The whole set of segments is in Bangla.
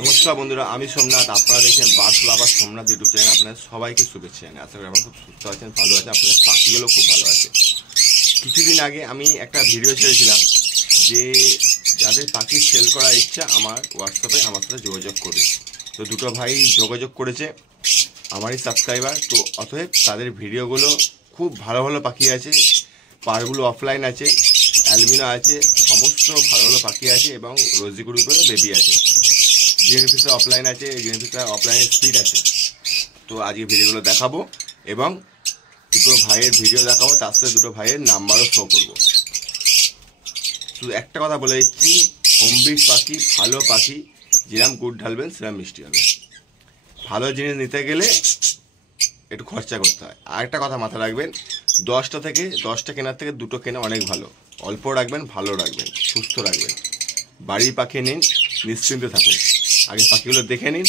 নমস্কার বন্ধুরা, আমি সোমনাথ। আপনারা দেখছেন বার্ডস লাভার সোমনাথ ইউটিউব চ্যানেল। আপনাদের সবাইকে শুভেচ্ছা জানাই। আশা করি আপনারা খুব সুস্থ আছেন, ভালো আছেন। আপনাদের পাখিগুলো খুব ভালো আছে। কিছুদিন আগে আমি একটা ভিডিও ছেড়েছিলাম যে যাদের পাখি সেল করার ইচ্ছা আমার হোয়াটসঅ্যাপে আমার সাথে যোগাযোগ করবে। তো দুটো ভাই যোগাযোগ করেছে, আমারই সাবস্ক্রাইবার। তো অতএব তাদের ভিডিওগুলো খুব ভালো ভালো পাখি আছে, পারগুলো অফলাইন আছে, অ্যালবিনো আছে, সমস্ত ভালো ভালো পাখি আছে এবং রোজি গ্রুপেরও বেবি আছে। গ্রিন ফিশার অফলাইন আছে, গ্রিন ফিশার অফলাইনের স্পিড আছে। তো আজকে ভিডিওগুলো দেখাবো এবং দুটো ভাইয়ের ভিডিও দেখাবো, তার সাথে দুটো ভাইয়ের নাম্বারও শো করবো। শুধু একটা কথা বলে দিচ্ছি, হোমব্রিড পাখি, ভালো পাখি, যেরকম গুড় ঢালবেন সেরকম মিষ্টি হবে। ভালো জিনিস নিতে গেলে একটু খরচা করতে হয়। আর একটা কথা মাথায় রাখবেন, 10টা কেনার থেকে দুটো কেনা অনেক ভালো। অল্প রাখবেন, ভালো রাখবেন, সুস্থ রাখবেন। বাড়ির পাখি নিন, নিশ্চিন্তে থাকুন। আগে পাখিগুলো দেখে নিন,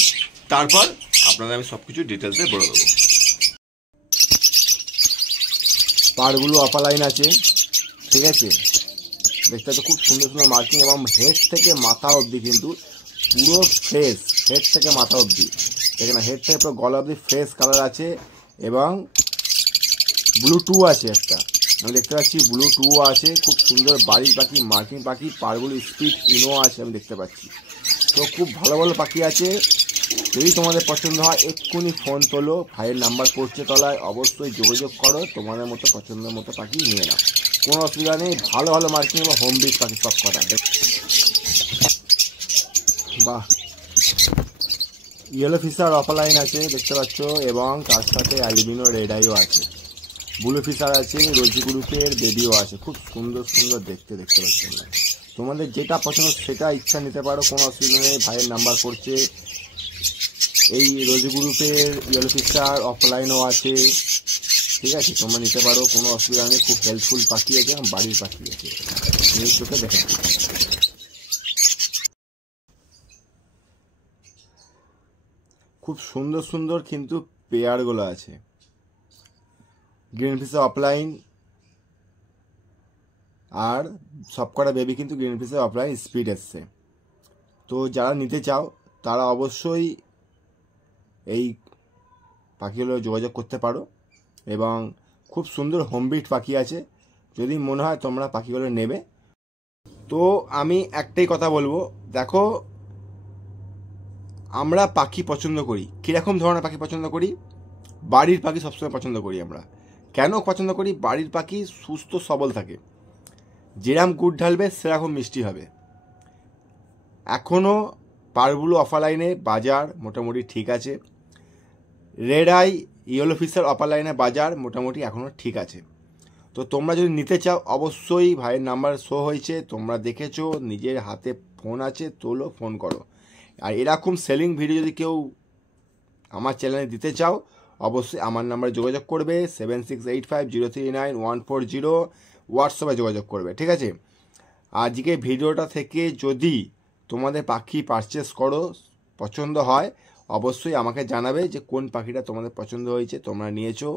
তারপর আপনাদের আমি সব কিছু ডিটেলসে বলে দেবো। পাড়গুলো অফলাইন আছে, ঠিক আছে। দেখতে তো খুব সুন্দর সুন্দর মার্কিং এবং হেড থেকে মাথা অবধি কিন্তু পুরো ফ্রেশ। হেড থেকে মাথা অবধি দেখে না, হেড থেকে পুরো গলা অবধি ফ্রেশ কালার আছে এবং ব্লু টু আছে একটা, আমি দেখতে পাচ্ছি ব্লু টু আছে। খুব সুন্দর বাড়ির পাখি, মার্কিং পাখি, পাড়গুলো স্পিড ইনো আছে আমি দেখতে পাচ্ছি। তো খুব ভালো ভালো পাখি আছে। যদি তোমাদের পছন্দ হয় এক্ষুনি ফোন তোলো, ভাইয়ের নাম্বার পড়ছে তলায়, অবশ্যই যোগাযোগ করো। তোমাদের মতো পছন্দের মতো পাখি নিয়ে নাও, কোনো অসুবিধা নেই। ভালো ভালো মার্কিং এবং হোম ব্রিড পাখি সব করা। বাহ, ইয়েলো ফিশার অফলাইন আছে দেখতে পাচ্ছ এবং তার সাথে অ্যালবিনো রেড আইও আছে। ব্লু ফিশার আছে, রোজি গ্রুপের বেবিও আছে। খুব সুন্দর সুন্দর দেখতে পাচ্ছ। তোমাদের যেটা পছন্দ সেটা ইচ্ছা নিতে পারো, কোনো অসুবিধা নেই। ভাইয়ের নাম্বার পড়ছে। এই রোজি গ্রুপের ইয়েলো ফিশার অফলাইনও আছে, ঠিক আছে, তোমরা নিতে পারো, কোনো অসুবিধা নেই। খুব হেল্পফুল পাখি আছে এবং বাড়ির পাখি আছে, নিজ চোখে দেখে। খুব সুন্দর সুন্দর কিন্তু পেয়ারগুলো আছে। গ্রিন ফিশার অফলাইন আর সবকটা বেবি কিন্তু গ্রিন ফিশার অফলাইন স্পিড এসছে। তো যারা নিতে চাও তারা অবশ্যই এই পাখিগুলো যোগাযোগ করতে পারো এবং খুব সুন্দর হোমব্রিড পাখি আছে। যদি মনে হয় তোমরা পাখিগুলো নেবে, তো আমি একটাই কথা বলবো, দেখো আমরা পাখি পছন্দ করি, কীরকম ধরনের পাখি পছন্দ করি? বাড়ির পাখি সবসময় পছন্দ করি আমরা। কেন পছন্দ করি? বাড়ির পাখি সুস্থ সবল থাকে, যেরকম গুড় ঢালবে সেরকম মিষ্টি হবে। এখনও পারগুলো অফলাইনে বাজার মোটামুটি ঠিক আছে। রেড আই, ইয়েলো ফিশার অফলাইনে বাজার মোটামুটি এখনও ঠিক আছে। তো তোমরা যদি নিতে চাও অবশ্যই ভাইয়ের নাম্বার শো হয়েছে, তোমরা দেখেছো, নিজের হাতে ফোন আছে, তোলো, ফোন করো। আর এরকম সেলিং ভিডিও যদি কেউ আমার চ্যানেলে দিতে চাও অবশ্যই আমার নাম্বারে যোগাযোগ করবে, 7685039140, হোয়াটসঅ্যাপে যোগাযোগ করবে, ঠিক আছে। আজকে ভিডিওটা থেকে যদি তোমাদের পাখি পারচেস করো, পছন্দ হয়, অবশ্যই আমাকে জানাবে যে কোন পাখিটা তোমাদের পছন্দ হয়েছে, তোমরা নিয়েছো,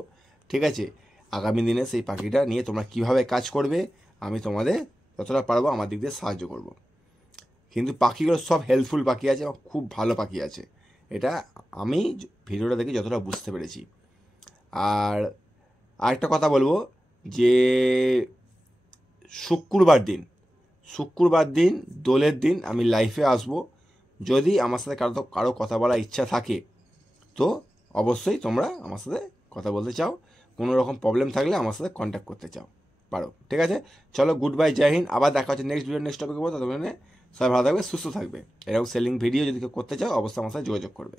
ঠিক আছে। আগামী দিনে সেই পাখিটা নিয়ে তোমরা কিভাবে কাজ করবে আমি তোমাদের যতটা পারবো আমার দিক দিয়ে সাহায্য করব। কিন্তু পাখিগুলো সব হেল্পফুল পাখি আছে এবং খুব ভালো পাখি আছে, এটা আমি ভিডিওটা দেখে যতটা বুঝতে পেরেছি। আর আরেকটা কথা বলবো যে শুক্রবার দিন দোলের দিন আমি লাইভে আসব। যদি আমার সাথে কারো কথা বলার ইচ্ছা থাকে তো অবশ্যই তোমরা আমার সাথে কথা বলতে চাও, কোনো রকম প্রবলেম থাকলে আমার সাথে কন্ট্যাক্ট করতে চাও পারো, ঠিক আছে। চলো, গুড বাই, জয় হিন্দ। আবার দেখা হচ্ছে নেক্সট ভিডিও, নেক্সট টপিকে বলতে। ততক্ষণে সবাই ভালো থাকবে, সুস্থ থাকবে। এরকম সেলিং ভিডিও যদি কেউ করতে চাও অবশ্যই আমার সাথে যোগাযোগ করবে।